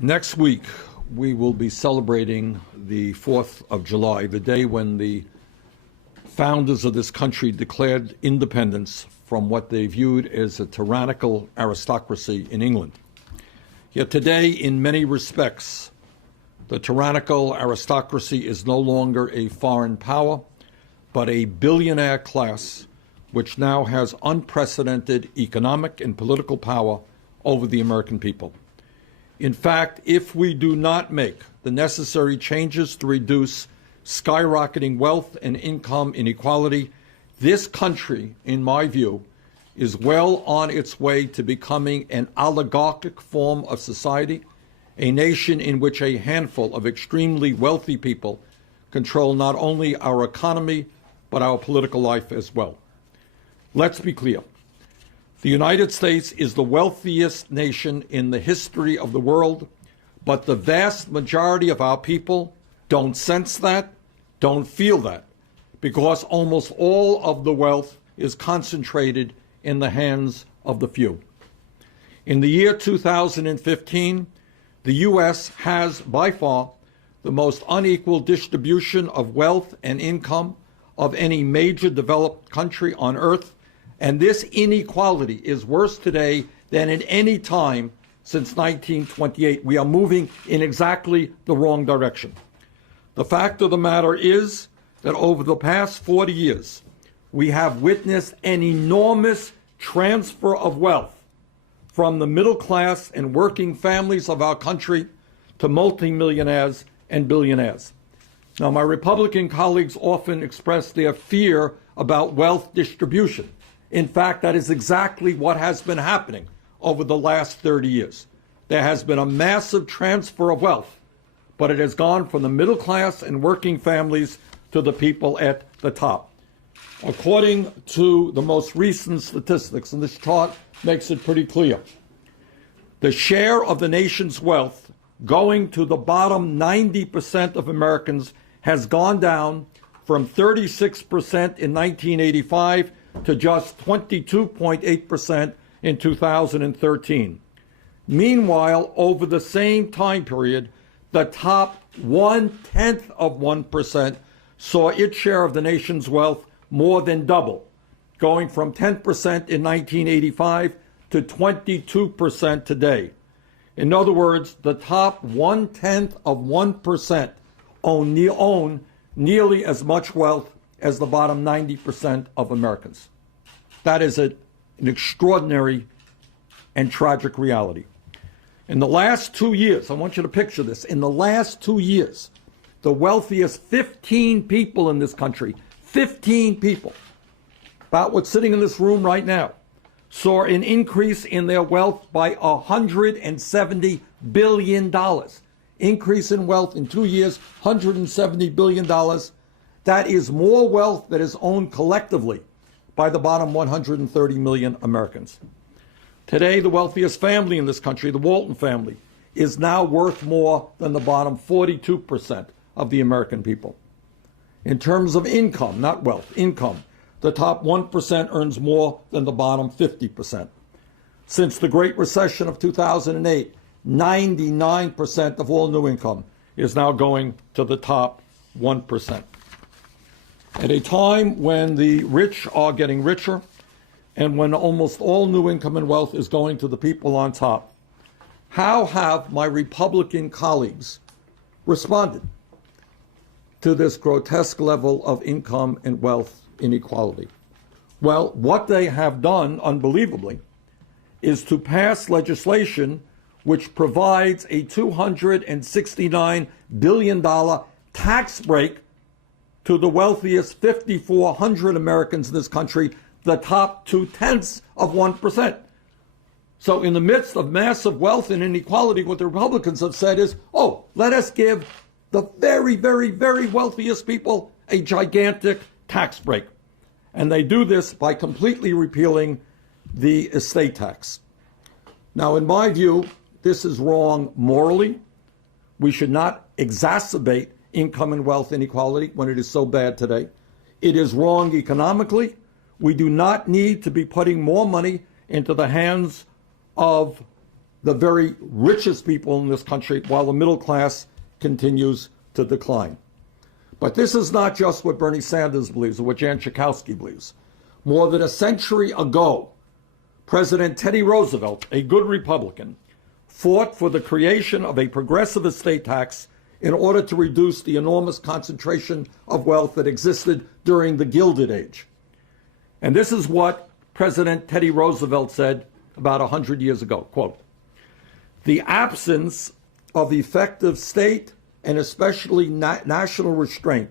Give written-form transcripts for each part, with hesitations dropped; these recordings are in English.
Next week, we will be celebrating the 4th of July, the day when the founders of this country declared independence from what they viewed as a tyrannical aristocracy in England. Yet today, in many respects, the tyrannical aristocracy is no longer a foreign power, but a billionaire class which now has unprecedented economic and political power over the American people. In fact, if we do not make the necessary changes to reduce skyrocketing wealth and income inequality, this country, in my view, is well on its way to becoming an oligarchic form of society, a nation in which a handful of extremely wealthy people control not only our economy, but our political life as well. Let's be clear. The United States is the wealthiest nation in the history of the world, but the vast majority of our people don't sense that, don't feel that, because almost all of the wealth is concentrated in the hands of the few. In the year 2015, the U.S. has by far the most unequal distribution of wealth and income of any major developed country on earth. And this inequality is worse today than at any time since 1928. We are moving in exactly the wrong direction. The fact of the matter is that over the past 40 years, we have witnessed an enormous transfer of wealth from the middle class and working families of our country to multimillionaires and billionaires. Now, my Republican colleagues often express their fear about wealth distribution. In fact, that is exactly what has been happening over the last 30 years. There has been a massive transfer of wealth, but it has gone from the middle class and working families to the people at the top. According to the most recent statistics, and this chart makes it pretty clear, the share of the nation's wealth going to the bottom 90% of Americans has gone down from 36% in 1985 to just 22.8% in 2013. Meanwhile, over the same time period, the top 0.1% saw its share of the nation's wealth more than double, going from 10% in 1985 to 22% today. In other words, the top 0.1% own nearly as much wealth as the bottom 90% of Americans. That is an extraordinary and tragic reality. In the last 2 years, I want you to picture this, in the last 2 years, the wealthiest 15 people in this country, 15 people, about what's sitting in this room right now, saw an increase in their wealth by $170 billion. Increase in wealth in 2 years, $170 billion. That is more wealth that is owned collectively by the bottom 130 million Americans. Today, the wealthiest family in this country, the Walton family, is now worth more than the bottom 42% of the American people. In terms of income, not wealth, income, the top 1% earns more than the bottom 50%. Since the Great Recession of 2008, 99% of all new income is now going to the top 1%. At a time when the rich are getting richer and when almost all new income and wealth is going to the people on top, how have my Republican colleagues responded to this grotesque level of income and wealth inequality? Well, what they have done, unbelievably, is to pass legislation which provides a $269 billion tax break to the wealthiest 5,400 Americans in this country, the top 0.2%. So in the midst of massive wealth and inequality, what the Republicans have said is, oh, let us give the very, very, very wealthiest people a gigantic tax break. And they do this by completely repealing the estate tax. Now, in my view, this is wrong morally. We should not exacerbate income and wealth inequality when it is so bad today. It is wrong economically. We do not need to be putting more money into the hands of the very richest people in this country while the middle class continues to decline. But this is not just what Bernie Sanders believes or what Jan Schakowsky believes. More than a century ago, President Teddy Roosevelt, a good Republican, fought for the creation of a progressive estate tax in order to reduce the enormous concentration of wealth that existed during the Gilded Age. And this is what President Teddy Roosevelt said about 100 years ago, quote, "The absence of effective state and especially national restraint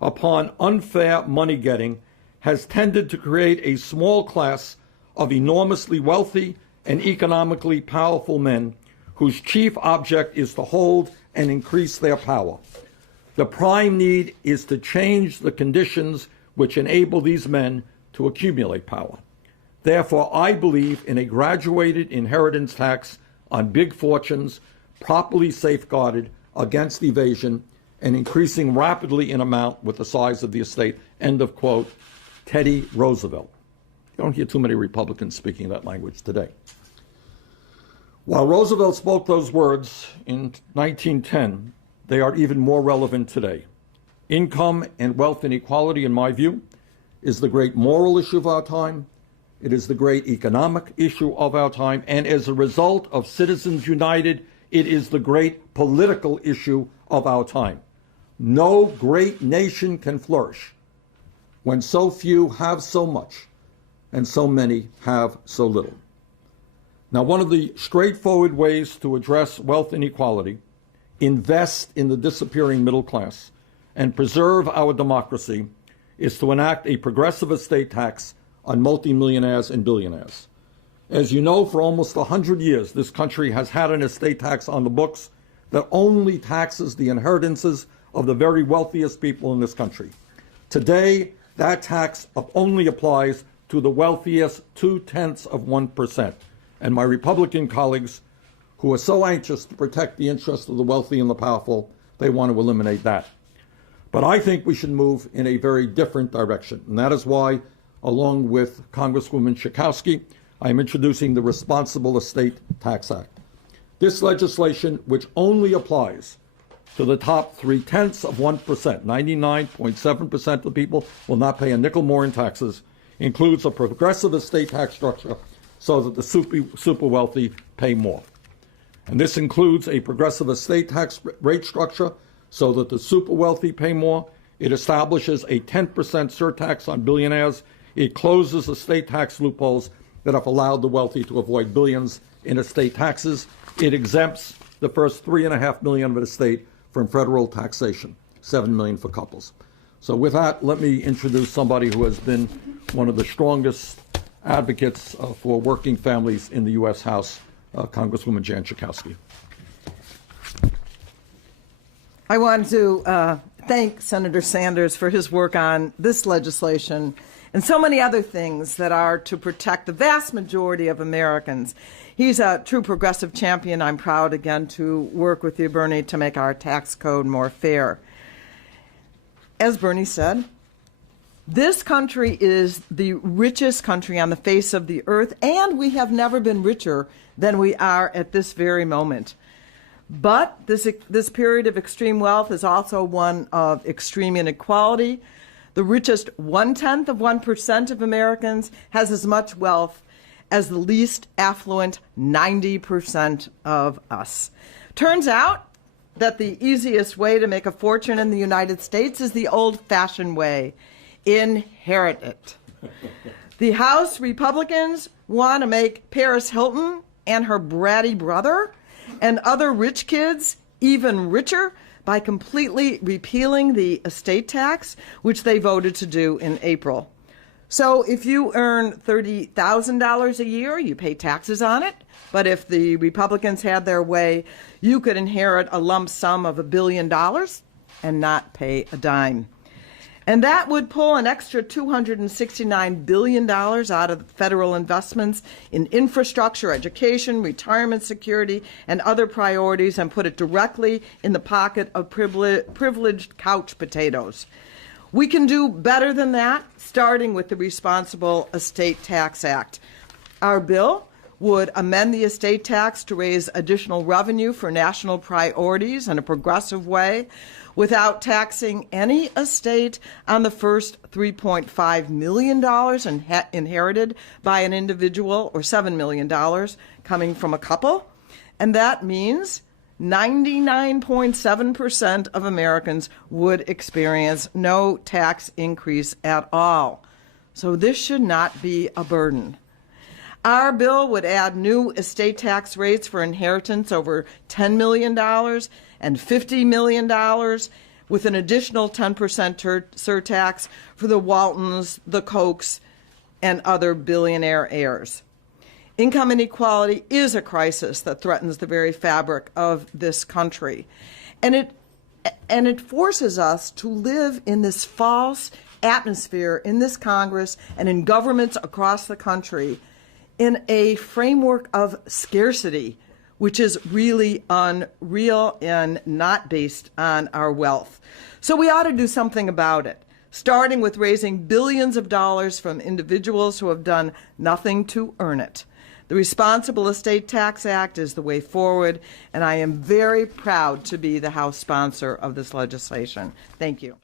upon unfair money getting has tended to create a small class of enormously wealthy and economically powerful men whose chief object is to hold and increase their power. The prime need is to change the conditions which enable these men to accumulate power. Therefore, I believe in a graduated inheritance tax on big fortunes, properly safeguarded against evasion and increasing rapidly in amount with the size of the estate." End of quote. Teddy Roosevelt. You don't hear too many Republicans speaking that language today. While Roosevelt spoke those words in 1910, they are even more relevant today. Income and wealth inequality, in my view, is the great moral issue of our time. It is the great economic issue of our time. And as a result of Citizens United, it is the great political issue of our time. No great nation can flourish when so few have so much and so many have so little. Now, one of the straightforward ways to address wealth inequality, invest in the disappearing middle class, and preserve our democracy is to enact a progressive estate tax on multimillionaires and billionaires. As you know, for almost 100 years, this country has had an estate tax on the books that only taxes the inheritances of the very wealthiest people in this country. Today, that tax only applies to the wealthiest 0.2%. And my Republican colleagues, who are so anxious to protect the interests of the wealthy and the powerful, they want to eliminate that. But I think we should move in a very different direction. And that is why, along with Congresswoman Schakowsky, I am introducing the Responsible Estate Tax Act. This legislation, which only applies to the top 0.3%, 99.7% of the people will not pay a nickel more in taxes, includes a progressive estate tax structure so that the super wealthy pay more. And this includes a progressive estate tax rate structure so that the super wealthy pay more. It establishes a 10% surtax on billionaires. It closes estate tax loopholes that have allowed the wealthy to avoid billions in estate taxes. It exempts the first $3.5 million of an estate from federal taxation, $7 million for couples. So with that, let me introduce somebody who has been one of the strongest advocates for working families in the U.S. House, Congresswoman Jan Schakowsky. I want to thank Senator Sanders for his work on this legislation and so many other things that are to protect the vast majority of Americans. He's a true progressive champion. I'm proud, again, to work with you, Bernie, to make our tax code more fair. As Bernie said, this country is the richest country on the face of the earth, and we have never been richer than we are at this very moment. But this period of extreme wealth is also one of extreme inequality. The richest 0.1% of Americans has as much wealth as the least affluent 90% of us. Turns out that the easiest way to make a fortune in the United States is the old-fashioned way: inherit it. The House Republicans want to make Paris Hilton and her bratty brother and other rich kids even richer by completely repealing the estate tax, which they voted to do in April. So if you earn $30,000 a year, you pay taxes on it. But if the Republicans had their way, you could inherit a lump sum of $1 billion and not pay a dime. And that would pull an extra $269 billion out of federal investments in infrastructure, education, retirement security, and other priorities and put it directly in the pocket of privileged couch potatoes. We can do better than that, starting with the Responsible Estate Tax Act. Our bill would amend the estate tax to raise additional revenue for national priorities in a progressive way without taxing any estate on the first $3.5 million inherited by an individual, or $7 million coming from a couple. And that means 99.7% of Americans would experience no tax increase at all. So this should not be a burden. Our bill would add new estate tax rates for inheritance over $10 million and $50 million, with an additional 10% surtax for the Waltons, the Kochs, and other billionaire heirs. Income inequality is a crisis that threatens the very fabric of this country. And it forces us to live in this false atmosphere in this Congress and in governments across the country in a framework of scarcity, which is really unreal and not based on our wealth. So we ought to do something about it, starting with raising billions of dollars from individuals who have done nothing to earn it. The Responsible Estate Tax Act is the way forward, and I am very proud to be the House sponsor of this legislation. Thank you.